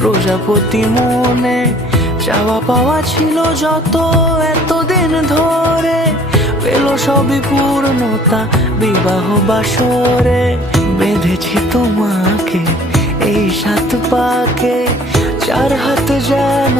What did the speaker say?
প্রজাপতি মনে চাওয়া পাওয়া ছিল যত এতদিন ধরে, পেল সবই পূর্ণতা বিবাহ বাসরে। বেঁধেছি তোমাকে এই সাত পাকে, চার হাত যেন